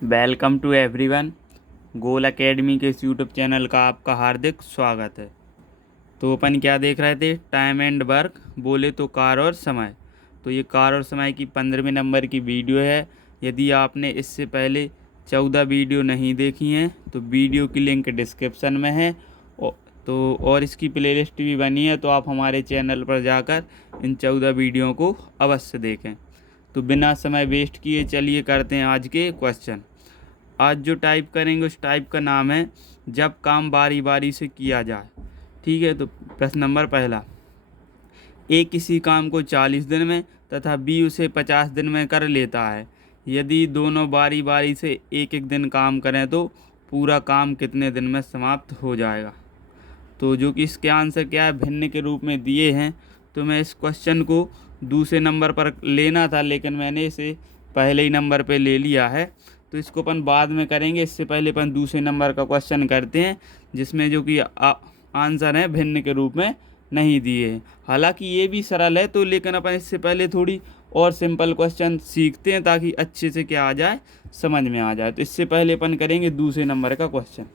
Welcome to everyone. Goal Academy के इस YouTube channel का आपका हार्दिक स्वागत है। तो अपन क्या देख रहे थे, टाइम एंड वर्क, बोले तो कार और समय। तो ये कार और समय की 15वें नंबर की वीडियो है। यदि आपने इससे पहले 14 वीडियो नहीं देखी हैं तो वीडियो की लिंक डिस्क्रिप्शन में है। और इसकी प्लेलिस्ट भी बनी है, तो आप हमारे चैनल पर जाकर इन 14 वीडियो को अवश्य देखें। तो बिना समय वेस्ट किए चलिए करते हैं आज के क्वेश्चन। आज जो टाइप करेंगे उस टाइप का नाम है जब काम बारी बारी से किया जाए। ठीक है, तो प्रश्न नंबर पहला, ए किसी काम को 40 दिन में तथा बी उसे 50 दिन में कर लेता है। यदि दोनों बारी बारी से एक एक दिन काम करें तो पूरा काम कितने दिन में समाप्त हो जाएगा। तो जो कि इसके आंसर क्या है, भिन्न के रूप में दिए हैं। तो मैं इस क्वेश्चन को दूसरे नंबर पर लेना था, लेकिन मैंने इसे पहले ही नंबर पे ले लिया है। तो इसको अपन बाद में करेंगे, इससे पहले अपन दूसरे नंबर का क्वेश्चन करते हैं जिसमें जो कि आंसर है भिन्न के रूप में नहीं दिए हैं। हालांकि ये भी सरल है, तो लेकिन अपन इससे पहले थोड़ी और सिंपल क्वेश्चन सीखते हैं ताकि अच्छे से क्या आ जाए, समझ में आ जाए। तो इससे पहले अपन करेंगे दूसरे नंबर का क्वेश्चन।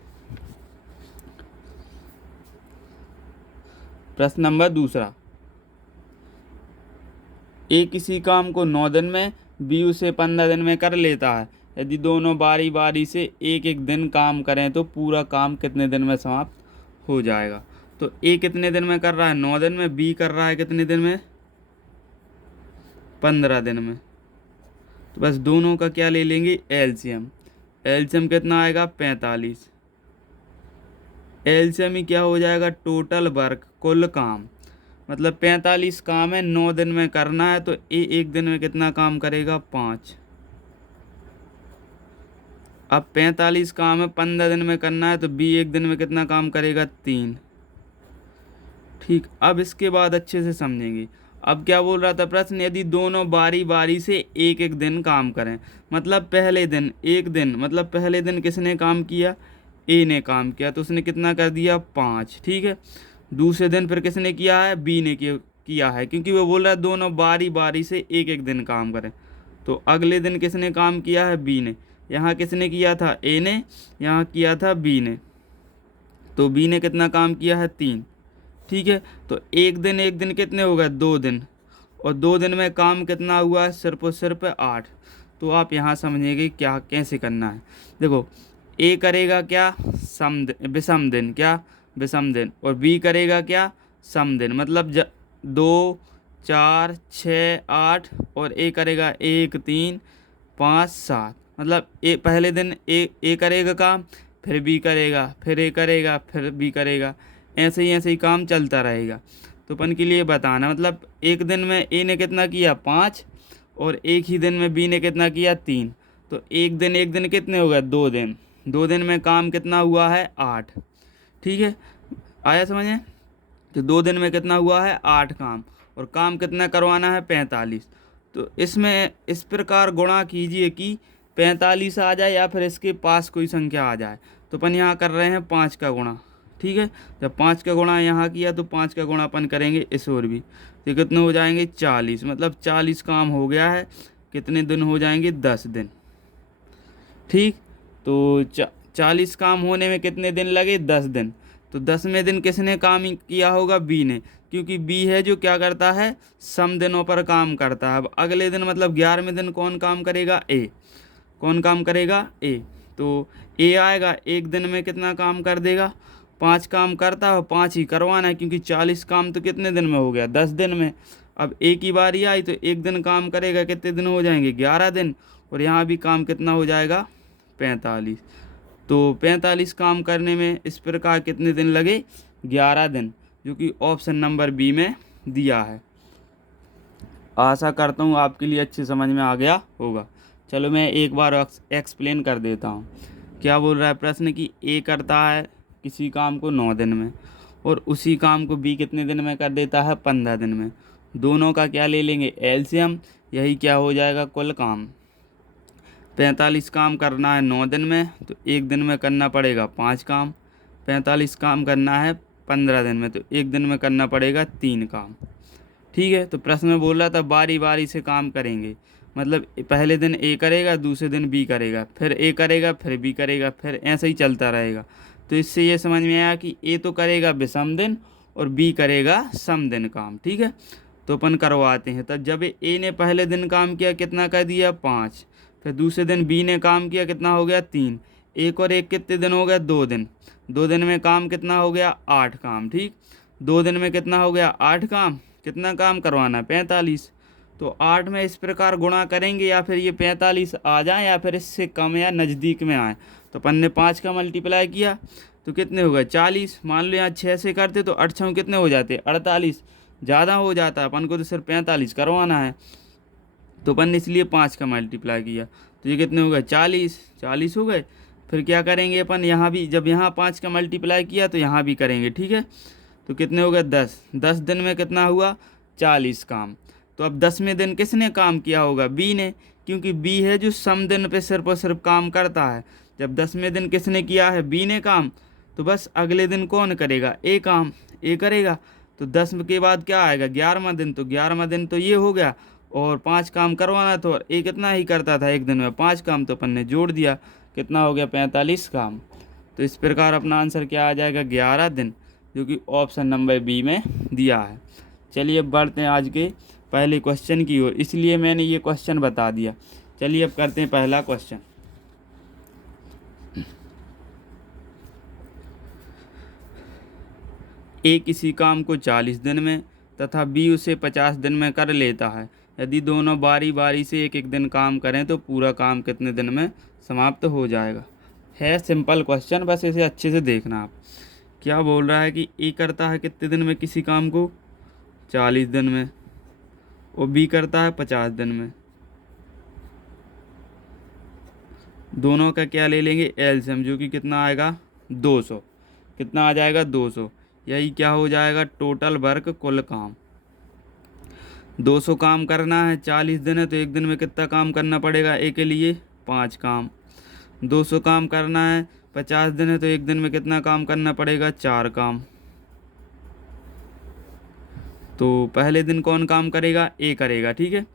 प्रश्न नंबर दूसरा, ए किसी काम को 9 दिन में, बी उसे 15 दिन में कर लेता है। यदि दोनों बारी बारी से एक एक दिन काम करें तो पूरा काम कितने दिन में समाप्त हो जाएगा। तो ए कितने दिन में कर रहा है, 9 दिन में। बी कर रहा है कितने दिन में, 15 दिन में। तो बस दोनों का क्या ले लेंगे, एलसीएम। एलसीएम कितना आएगा, 45। एलसीएम ही क्या हो जाएगा, टोटल वर्क, कुल काम। मतलब 45 काम है, 9 दिन में करना है, तो ए एक दिन में कितना काम करेगा, 5। अब 45 काम है, 15 दिन में करना है, तो बी एक दिन में कितना काम करेगा, 3। ठीक, अब इसके बाद अच्छे से समझेंगे। अब क्या बोल रहा था प्रश्न, यदि दोनों बारी बारी से एक एक दिन काम करें। मतलब पहले दिन, एक दिन मतलब पहले दिन किसने काम किया, ए ने काम किया, तो उसने कितना कर दिया, 5। ठीक है, दूसरे दिन फिर किसने किया है, बी ने किया है, क्योंकि वो बोल रहा है दोनों बारी बारी से एक एक दिन काम करें। तो अगले दिन किसने काम किया है, बी ने। यहाँ किसने किया था, ए ने। यहाँ किया था बी ने। तो बी ने कितना काम किया है, 3। ठीक है, तो एक दिन कितने हो गए, 2 दिन। और 2 दिन में काम कितना हुआ है, सिर्फ और सिर्फ 8। तो आप यहाँ समझेंगे क्या कैसे करना है। देखो, ए करेगा क्या, विषम दिन, क्या विषम दिन। और बी करेगा क्या, सम दिन। मतलब 2 4 6 8, और ए करेगा 1 3 5 7। मतलब ए पहले दिन ए करेगा काम, फिर बी करेगा, फिर ए करेगा, फिर बी करेगा। ऐसे ही काम चलता रहेगा। तो अपन के लिए बताना, मतलब एक दिन में ए ने कितना किया, 5। और एक ही दिन में बी ने कितना किया, 3। तो एक दिन कितने हो गए, 2 दिन। 2 दिन में काम कितना हुआ है, 8। ठीक है, आया समझ में। तो 2 दिन में कितना हुआ है, 8 काम। और काम कितना करवाना है, 45। तो इसमें इस प्रकार गुणा कीजिए कि 45 आ जाए या फिर इसके पास कोई संख्या आ जाए। तो अपन यहाँ कर रहे हैं 5 का गुणा। ठीक है, जब 5 का गुणा यहाँ किया तो 5 का गुणा अपन करेंगे इस ओर भी। तो कितने हो जाएंगे, 40। मतलब 40 काम हो गया है। कितने दिन हो जाएंगे, 10 दिन। ठीक, तो 40 काम होने में कितने दिन लगे, 10 दिन। तो 10वें दिन किसने काम किया होगा, बी ने, क्योंकि बी है जो क्या करता है, सम दिनों पर काम करता है। अब अगले दिन मतलब 11वें दिन कौन काम करेगा, ए। कौन काम करेगा, ए। तो ए आएगा, एक दिन में कितना काम कर देगा, 5 काम करता है। 5 ही करवाना है, क्योंकि 40 काम तो कितने दिन में हो गया, 10 दिन में। अब एक ही बारी आई तो एक दिन काम करेगा, कितने दिन हो जाएंगे, 11 दिन। और यहाँ भी काम कितना हो जाएगा, 45। तो 45 काम करने में इस प्रकार कितने दिन लगे, 11 दिन, जो कि ऑप्शन नंबर बी में दिया है। आशा करता हूँ आपके लिए अच्छे समझ में आ गया होगा। चलो मैं एक बार एक्सप्लेन कर देता हूँ। क्या बोल रहा है प्रश्न कि ए करता है किसी काम को 9 दिन में, और उसी काम को बी कितने दिन में कर देता है, 15 दिन में। दोनों का क्या ले लेंगे, एलसीएम। यही क्या हो जाएगा, कुल काम। 45 काम करना है 9 दिन में, तो एक दिन में करना पड़ेगा 5 काम। 45 काम करना है 15 दिन में, तो एक दिन में करना पड़ेगा 3 काम। ठीक है, तो प्रश्न में बोल रहा था बारी बारी से काम करेंगे। मतलब पहले दिन ए करेगा, दूसरे दिन बी करेगा, फिर ए करेगा, फिर बी करेगा, फिर ऐसे ही चलता रहेगा। तो इससे ये समझ में आया कि ए तो करेगा विषम दिन और बी करेगा सम दिन काम। ठीक है, तो अपन करवाते हैं। तब जब ए ने पहले दिन काम किया कितना कर दिया 5, फिर दूसरे दिन बी ने काम किया कितना हो गया 3, एक और एक कितने दिन हो गया 2 दिन, 2 दिन में काम कितना हो गया 8 काम। ठीक, 2 दिन में कितना हो गया 8 काम, कितना काम करवाना 45। तो 8 में इस प्रकार गुणा करेंगे या फिर ये 45 आ जाए या फिर इससे कम या नज़दीक में आए। तो अपन ने 5 का मल्टीप्लाई किया तो कितने हो गए 40। मान लो यहाँ 6 से करते तो 8 6 कितने हो जाते 48, ज़्यादा हो जाता है, अपन को तो सिर्फ 45 करवाना है। तो अपन ने इसलिए 5 का मल्टीप्लाई किया तो ये कितने हो गए 40 हो गए। फिर क्या करेंगे अपन, यहाँ भी जब यहाँ 5 का मल्टीप्लाई किया तो यहाँ भी करेंगे। ठीक है, तो कितने हो गए 10 दिन में कितना हुआ 40 काम। तो अब 10वें दिन किसने काम किया होगा, बी ने, क्योंकि बी है जो सम दिन पे सिर्फ और सिर्फ काम करता है। जब 10वें दिन किसने किया है, बी ने काम, तो बस अगले दिन कौन करेगा, ए काम, ए करेगा। तो 10 के बाद क्या आएगा 11वां दिन, तो 11वां दिन तो ये हो गया और 5 काम करवाना तो ए कितना ही करता था एक दिन में 5 काम, तो अपन ने जोड़ दिया कितना हो गया 45 काम। तो इस प्रकार अपना आंसर क्या आ जाएगा 11 दिन, जो कि ऑप्शन नंबर बी में दिया है। चलिए अब बढ़ते हैं आज के पहले क्वेश्चन की ओर, इसलिए मैंने ये क्वेश्चन बता दिया। चलिए अब करते हैं पहला क्वेश्चन। ए किसी काम को 40 दिन में तथा बी उसे 50 दिन में कर लेता है। यदि दोनों बारी बारी से एक एक दिन काम करें तो पूरा काम कितने दिन में समाप्त हो जाएगा। है सिंपल क्वेश्चन, बस इसे अच्छे से देखना आप। क्या बोल रहा है कि ए करता है कितने दिन में किसी काम को 40 दिन में और बी करता है 50 दिन में। दोनों का क्या ले लेंगे एलसीएम, जो कि कितना आएगा 200, कितना आ जाएगा 200। यही क्या हो जाएगा टोटल वर्क कुल काम। 200 काम करना है, 40 दिन है तो एक दिन में कितना काम करना पड़ेगा ए के लिए 5 काम। 200 काम करना है 50 दिन है तो एक दिन में कितना काम करना पड़ेगा 4 काम। तो पहले दिन कौन काम करेगा, ए करेगा। ठीक है,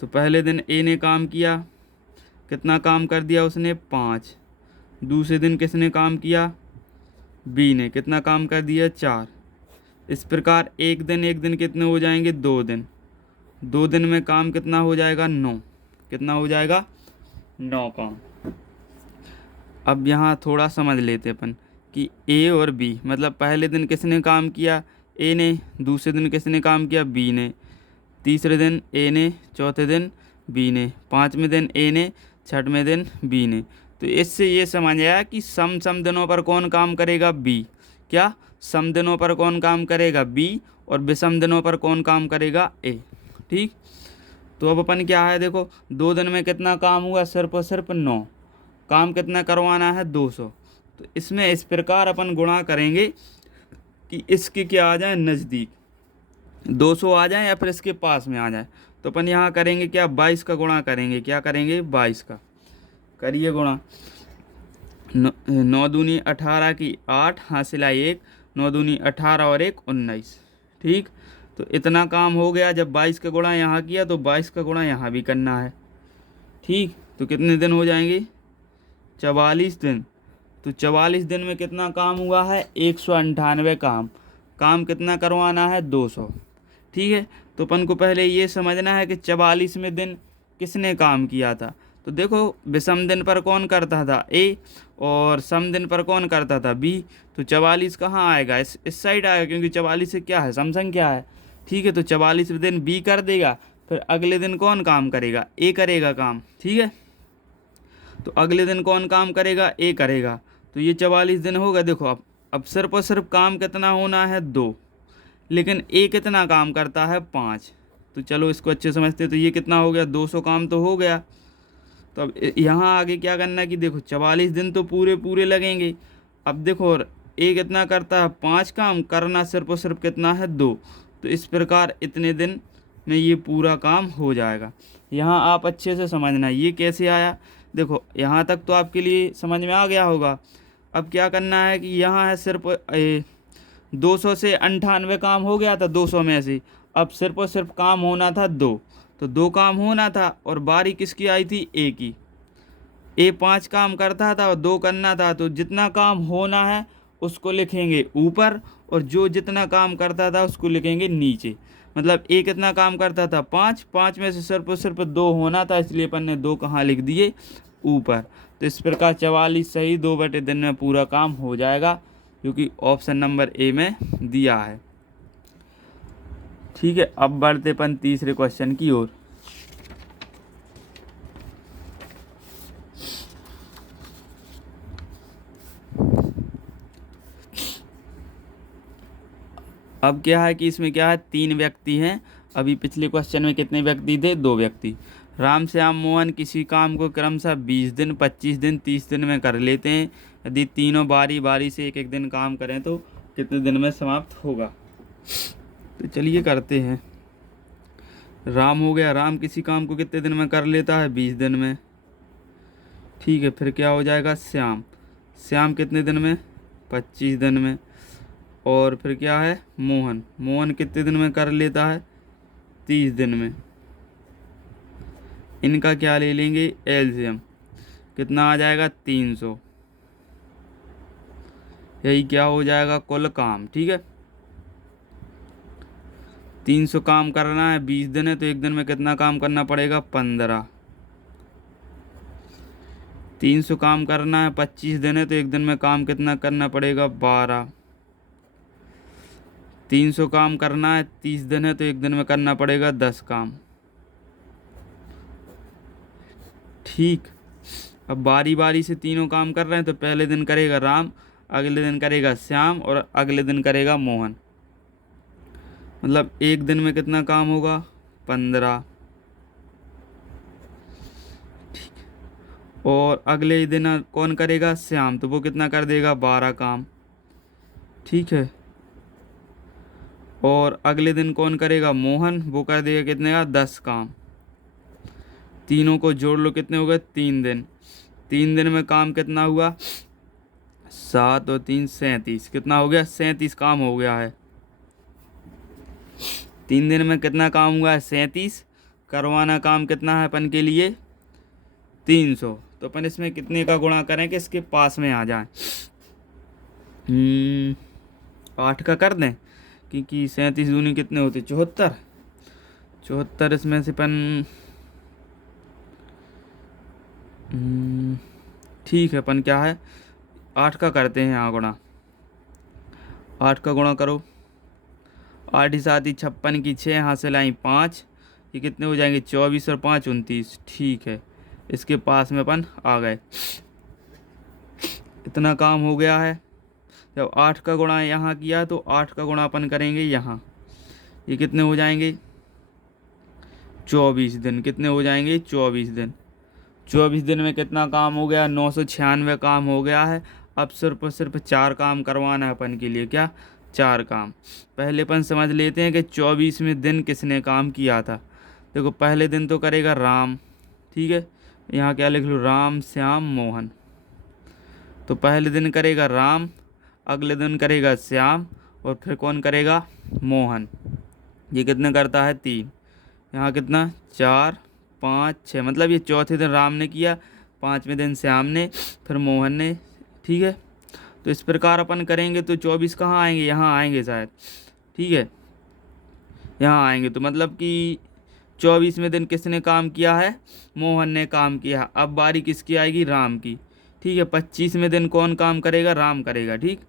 तो पहले दिन ए ने काम किया, कितना काम कर दिया उसने 5। दूसरे दिन किसने काम किया, बी ने, कितना काम कर दिया 4। इस प्रकार एक दिन कितने हो जाएंगे 2 दिन, 2 दिन में काम कितना हो जाएगा 9, कितना हो जाएगा 9 काम। अब यहाँ थोड़ा समझ लेते अपन कि ए और बी, मतलब पहले दिन किसने काम किया ए ने, दूसरे दिन किसने काम किया बी ने, तीसरे दिन ए ने, चौथे दिन बी ने, 5वें दिन ए ने, 6वें दिन बी ने। तो इससे ये समझ आया कि सम दिनों पर कौन काम करेगा बी, क्या सम दिनों पर कौन काम करेगा बी और विषम दिनों पर कौन काम करेगा ए। ठीक, तो अब अपन क्या है देखो 2 दिन में कितना काम हुआ सिर्फ और सिर्फ 9 काम, कितना करवाना है 200। तो इसमें इस प्रकार अपन गुणा करेंगे कि इसके क्या आ जाए नज़दीक 200 आ जाए या फिर इसके पास में आ जाए। तो अपन यहाँ करेंगे क्या 22 का गुणा करेंगे, क्या करेंगे 22 का करिए गुणा। 9 दूनी 18 की 8 हासिल आई 1, 9 दूनी 18 और 1 19। ठीक, तो इतना काम हो गया। जब 22 का गुणा यहाँ किया तो 22 का गुणा यहाँ भी करना है। ठीक, तो कितने दिन हो जाएंगे 44 दिन। तो 44 दिन में कितना काम हुआ है 198 काम, काम कितना करवाना है 200। ठीक है, तो अपन को पहले ये समझना है कि 44वें दिन किसने काम किया था। तो देखो विषम दिन पर कौन करता था ए और सम दिन पर कौन करता था बी। तो 44 कहाँ आएगा, इस साइड आएगा, क्योंकि 44 से क्या है सम संख्या है। ठीक है, तो 44वें दिन बी कर देगा, फिर अगले दिन कौन काम करेगा ए करेगा काम। ठीक है, तो अगले दिन कौन काम करेगा ए करेगा। तो ये 44 दिन होगा। देखो अब सिर्फ और सिर्फ काम कितना होना है 2, लेकिन ए कितना काम करता है 5। तो चलो इसको अच्छे समझते। तो ये कितना हो गया 200 काम तो हो गया। तो अब यहाँ आगे क्या करना है कि देखो 44 दिन तो पूरे पूरे लगेंगे। अब देखो ए कितना करता है 5 काम, करना सिर्फ और सिर्फ कितना है 2। तो इस प्रकार इतने दिन में ये पूरा काम हो जाएगा। यहाँ आप अच्छे से समझना ये कैसे आया। देखो यहाँ तक तो आपके लिए समझ में आ गया होगा। अब क्या करना है कि यहाँ है सिर्फ 200 से 98 काम हो गया था 200 में से। अब सिर्फ और सिर्फ काम होना था 2। तो 2 काम होना था और बारी किसकी आई थी, ए की। ए 5 काम करता था और 2 करना था, तो जितना काम होना है उसको लिखेंगे ऊपर और जो जितना काम करता था उसको लिखेंगे नीचे। मतलब ए कितना काम करता था, 5, 5 में से सिर्फ और सिर्फ 2 होना था, इसलिए अपन ने 2 कहाँ लिख दिए, ऊपर। तो इस प्रकार 44 सही 2/3 में पूरा काम हो जाएगा, क्योंकि ऑप्शन नंबर ए में दिया है। ठीक है, अब बढ़ते अपन तीसरे क्वेश्चन की ओर। अब क्या है कि इसमें क्या है, 3 व्यक्ति हैं। अभी पिछले क्वेश्चन में कितने व्यक्ति थे, 2 व्यक्ति। राम श्याम मोहन किसी काम को क्रमशः 20 दिन, 25 दिन, 30 दिन में कर लेते हैं। यदि तीनों बारी बारी से एक एक दिन काम करें तो कितने दिन में समाप्त होगा। तो चलिए करते हैं। राम हो गया, राम किसी काम को कितने दिन में कर लेता है, 20 दिन में। ठीक है, फिर क्या हो जाएगा, श्याम, श्याम कितने दिन में, 25 दिन में। और फिर क्या है, मोहन, मोहन कितने दिन में कर लेता है, 30 दिन में। इनका क्या ले लेंगे, एलसीएम, कितना आ जाएगा, 300। यही क्या हो जाएगा, कुल काम। ठीक है, 300 काम करना है, 20 दिन है, तो एक दिन में कितना काम करना पड़ेगा, 15। 300 काम करना है, 25 दिन है, तो एक दिन में काम कितना करना पड़ेगा, 12। 300 काम करना है, 30 दिन है, तो एक दिन में करना पड़ेगा 10 काम। ठीक, अब बारी बारी से तीनों काम कर रहे हैं, तो पहले दिन करेगा राम, अगले दिन करेगा श्याम और अगले दिन करेगा मोहन। मतलब एक दिन में कितना काम होगा, 15। ठीक, और अगले ही दिन कौन करेगा, श्याम, तो वो कितना कर देगा, 12 काम। ठीक है, और अगले दिन कौन करेगा, मोहन, वो कर देगा कितने का, 10 काम। तीनों को जोड़ लो, कितने हो गए, 3 दिन। 3 दिन में काम कितना हुआ, 7 और 3 37, कितना हो गया, 37 काम हो गया है। 3 दिन में कितना काम हुआ है, 37। करवाना काम कितना है अपन के लिए, 300। तो अपन इसमें कितने का गुणा करें कि इसके पास में आ जाए, 8 का कर दें, क्योंकि 37 दूनी कितने होते, 74। 74 इसमें से अपन, ठीक है, अपन क्या है, 8 का करते हैं यहाँ गुणा। 8 का गुणा करो, 8 ही 7 ही 56 की 6 हासिल आई 5, ये कितने हो जाएंगे, 24 और 5 29। ठीक है, इसके पास में अपन आ गए। इतना काम हो गया है। जब 8 का गुणा यहाँ किया तो 8 का गुणा अपन करेंगे यहाँ, ये कितने हो जाएंगे, 24 दिन। कितने हो जाएंगे, 24 दिन। 24 दिन में कितना काम हो गया, 996 काम हो गया है। अब सिर्फ और सिर्फ 4 काम करवाना है अपन के लिए, क्या, 4 काम। पहले अपन समझ लेते हैं कि 24वें दिन किसने काम किया था। देखो, पहले दिन तो करेगा राम, ठीक है, यहाँ क्या लिख लो, राम श्याम मोहन। तो पहले दिन करेगा राम, अगले दिन करेगा श्याम और फिर कौन करेगा, मोहन। ये कितने करता है, 3। यहाँ कितना, 4 5 6, मतलब ये चौथे दिन राम ने किया, 5वें दिन श्याम ने, फिर मोहन ने। ठीक है, तो इस प्रकार अपन करेंगे तो 24 कहाँ आएंगे, यहाँ आएंगे शायद। ठीक है, यहाँ आएंगे, तो मतलब कि 24वें दिन किसने काम किया है, मोहन ने काम किया। अब बारी किसकी आएगी, राम की। ठीक है, 25वें दिन कौन काम करेगा, राम करेगा। ठीक,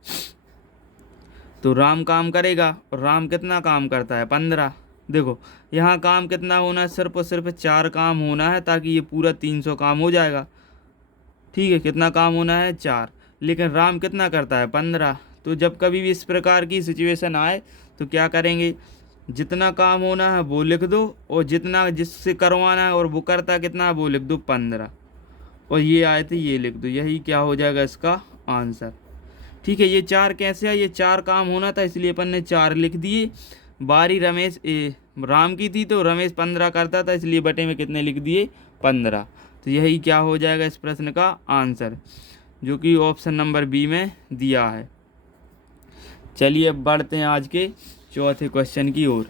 तो राम काम करेगा और राम कितना काम करता है, 15। देखो, यहाँ काम कितना होना है, सिर्फ और सिर्फ 4 काम होना है, ताकि ये पूरा 300 काम हो जाएगा। ठीक है, कितना काम होना है, 4। लेकिन राम कितना करता है, 15। तो जब कभी भी इस प्रकार की सिचुएशन आए तो क्या करेंगे, जितना काम होना है वो लिख दो और जितना जिससे करवाना है और वो करता कितना है वो लिख दो, 15। और ये आए थे ये लिख दो, यही क्या हो जाएगा इसका आंसर। ठीक है, ये 4 कैसे है, ये 4 काम होना था इसलिए अपन ने 4 लिख दिए। बारी राम की थी तो रमेश 15 करता था, इसलिए बटे में कितने लिख दिए, 15। तो यही क्या हो जाएगा इस प्रश्न का आंसर, जो कि ऑप्शन नंबर बी में दिया है। चलिए अब बढ़ते हैं आज के चौथे क्वेश्चन की ओर।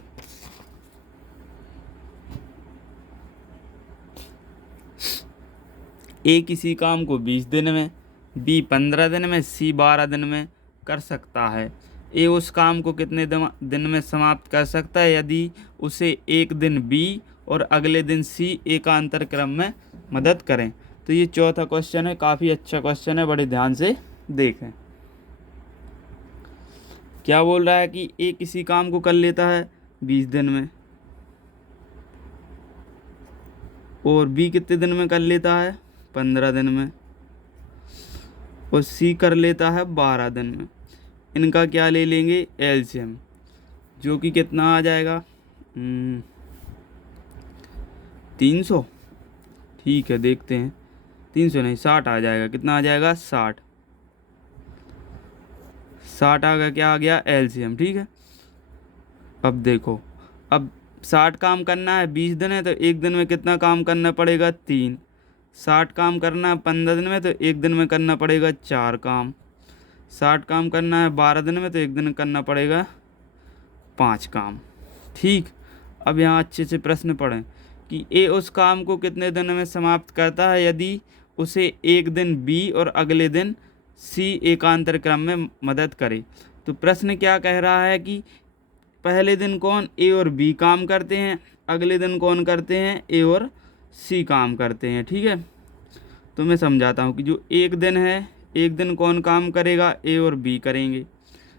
ए किसी काम को 20 दिन में, बी 15 दिन में, सी 12 दिन में कर सकता है। ए उस काम को कितने दिन में समाप्त कर सकता है यदि उसे एक दिन बी और अगले दिन सी एकांतर क्रम में मदद करें। तो ये चौथा क्वेश्चन है, काफ़ी अच्छा क्वेश्चन है, बड़े ध्यान से देखें। क्या बोल रहा है कि ए किसी काम को कर लेता है 20 दिन में और बी कितने दिन में कर लेता है 15 दिन में और सी कर लेता है 12 दिन में। इनका क्या ले लेंगे एलसीएम, जो कि कितना आ जाएगा 300। ठीक है, देखते हैं, 300 नहीं 60 आ जाएगा। कितना आ जाएगा 60 आ गया। क्या आ गया एलसीएम। ठीक है, अब देखो, अब 60 काम करना है 20 दिन है तो एक दिन में कितना काम करना पड़ेगा 3। 60 काम करना है 15 दिन में तो एक दिन में करना पड़ेगा 4 काम। 60 काम करना है 12 दिन में तो एक दिन करना पड़ेगा 5 काम। ठीक, अब यहाँ अच्छे से प्रश्न पढ़ें कि ए उस काम को कितने दिन में समाप्त करता है यदि उसे एक दिन बी और अगले दिन सी एकांतर क्रम में मदद करे। तो प्रश्न क्या कह रहा है कि पहले दिन कौन ए और बी काम करते हैं, अगले दिन कौन करते हैं ए और सी काम करते हैं। ठीक है, तो मैं समझाता हूँ कि जो एक दिन है, एक दिन कौन काम करेगा ए और बी करेंगे,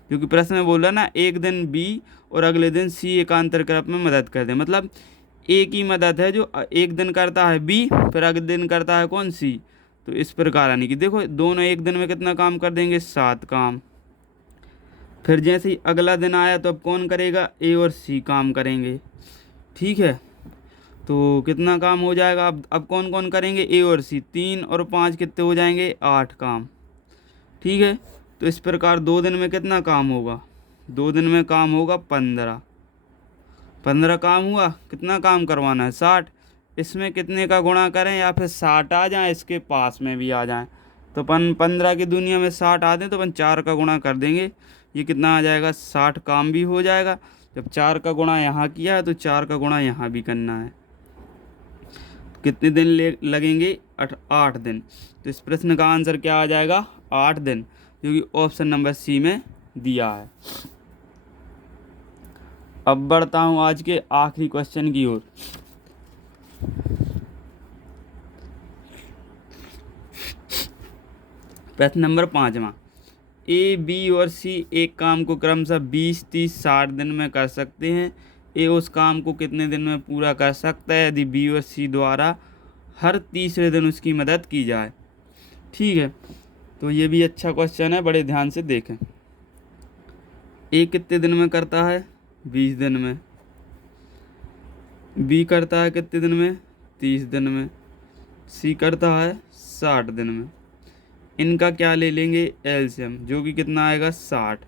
क्योंकि प्रश्न में बोला ना एक दिन बी और अगले दिन सी एकांतर क्रम में मदद करते हैं, मतलब ए की मदद है जो एक दिन करता है बी फिर अगले दिन करता है कौन सी। तो इस प्रकार यानी कि देखो दोनों एक दिन में कितना काम कर देंगे 7 काम। फिर जैसे ही अगला दिन आया तो अब कौन करेगा ए और सी काम करेंगे। ठीक है, तो कितना काम हो जाएगा अब कौन कौन करेंगे ए और सी, 3 और 5 कितने हो जाएंगे 8 काम। ठीक है, तो इस प्रकार 2 दिन में कितना काम होगा, 2 दिन में काम होगा 15 काम हुआ। कितना काम करवाना है 60। इसमें कितने का गुणा करें या फिर 60 आ जाए इसके पास में भी आ जाए तो 15 की दुनिया में 60 आ दें तो 4 का गुणा कर देंगे, ये कितना आ जाएगा 60 काम भी हो जाएगा। जब 4 का गुणा यहाँ किया है तो 4 का गुणा यहाँ भी करना है। कितने दिन लगेंगे 8 दिन। तो इस प्रश्न का आंसर क्या आ जाएगा 8 दिन, क्योंकि ऑप्शन नंबर सी में दिया है। अब बढ़ता हूँ आज के आखिरी क्वेश्चन की ओर। प्रश्न नंबर 5वां, ए बी और सी एक काम को क्रमशः 20, 30, 60 दिन में कर सकते हैं। ए उस काम को कितने दिन में पूरा कर सकता है यदि बी और सी द्वारा हर तीसरे दिन उसकी मदद की जाए। ठीक है, तो ये भी अच्छा क्वेश्चन है, बड़े ध्यान से देखें। ए कितने दिन में करता है 20 दिन में, बी करता है कितने दिन में 30 दिन में, सी करता है 60 दिन में। इनका क्या ले लेंगे एलसीएम, जो कि कितना आएगा 60।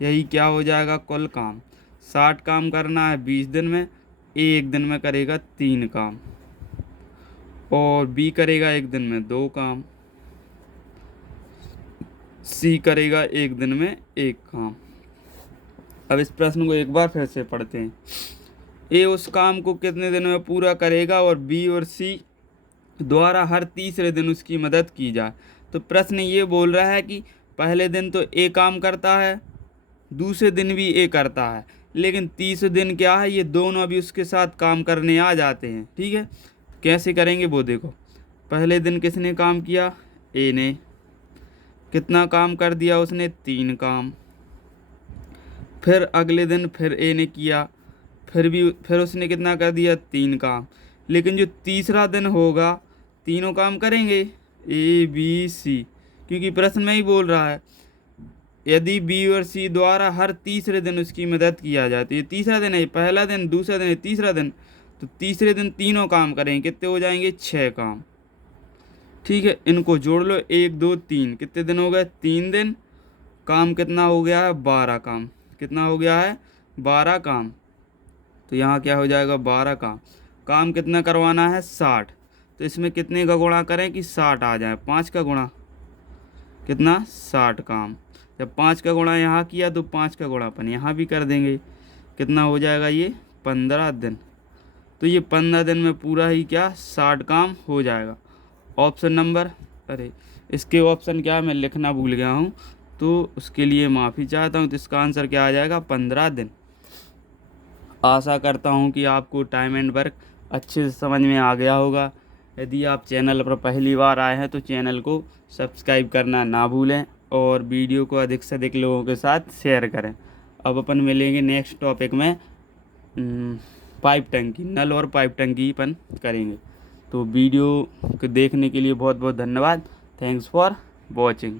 यही क्या हो जाएगा कुल काम। 60 काम करना है 20 दिन में, ए एक दिन में करेगा 3 काम और बी करेगा एक दिन में 2 काम, सी करेगा एक दिन में 1 काम। अब इस प्रश्न को एक बार फिर से पढ़ते हैं। ए उस काम को कितने दिन में पूरा करेगा और बी और सी द्वारा हर तीसरे दिन उसकी मदद की जाए। तो प्रश्न ये बोल रहा है कि पहले दिन तो ए काम करता है, दूसरे दिन भी ए करता है, लेकिन तीसरे दिन क्या है ये दोनों अभी उसके साथ काम करने आ जाते हैं। ठीक है, कैसे करेंगे वो देखो। पहले दिन किसने काम किया ए ने, कितना काम कर दिया उसने 3 काम। फिर अगले दिन फिर ए ने किया, फिर उसने कितना कर दिया 3 काम। लेकिन जो तीसरा दिन होगा तीनों काम करेंगे ए बी सी, क्योंकि प्रश्न में ही बोल रहा है यदि बी और सी द्वारा हर तीसरे दिन उसकी मदद किया जाए। तो ये तीसरा दिन है, पहला दिन, दूसरा दिन है, तीसरा दिन, तो तीसरे दिन तीनों काम करेंगे। कितने हो जाएंगे 6 काम। ठीक है, इनको जोड़ लो 1 2 3, कितने दिन हो गए 3 दिन। काम कितना हो गया है 12 काम। कितना हो गया है 12 काम। तो यहाँ क्या हो जाएगा 12 काम। काम कितना करवाना है 60। तो इसमें कितने का गुणा करें कि 60 आ जाए, 5 का गुणा, कितना 60 काम। जब 5 का गुणा यहाँ किया तो 5 का गुणा अपन यहाँ भी कर देंगे। कितना हो जाएगा ये 15 दिन। तो ये 15 दिन में पूरा ही क्या 60 काम हो जाएगा। ऑप्शन नंबर, अरे इसके ऑप्शन क्या है मैं लिखना भूल गया हूँ, तो उसके लिए माफ़ी चाहता हूँ। तो इसका आंसर क्या आ जाएगा, 15 दिन। आशा करता हूँ कि आपको टाइम एंड वर्क अच्छे से समझ में आ गया होगा। यदि आप चैनल पर पहली बार आए हैं तो चैनल को सब्सक्राइब करना ना भूलें और वीडियो को अधिक से अधिक लोगों के साथ शेयर करें। अब अपन मिलेंगे नेक्स्ट टॉपिक में, पाइप टंकी, नल और पाइप टंकी अपन करेंगे। तो वीडियो को देखने के लिए बहुत बहुत धन्यवाद। Thanks for watching.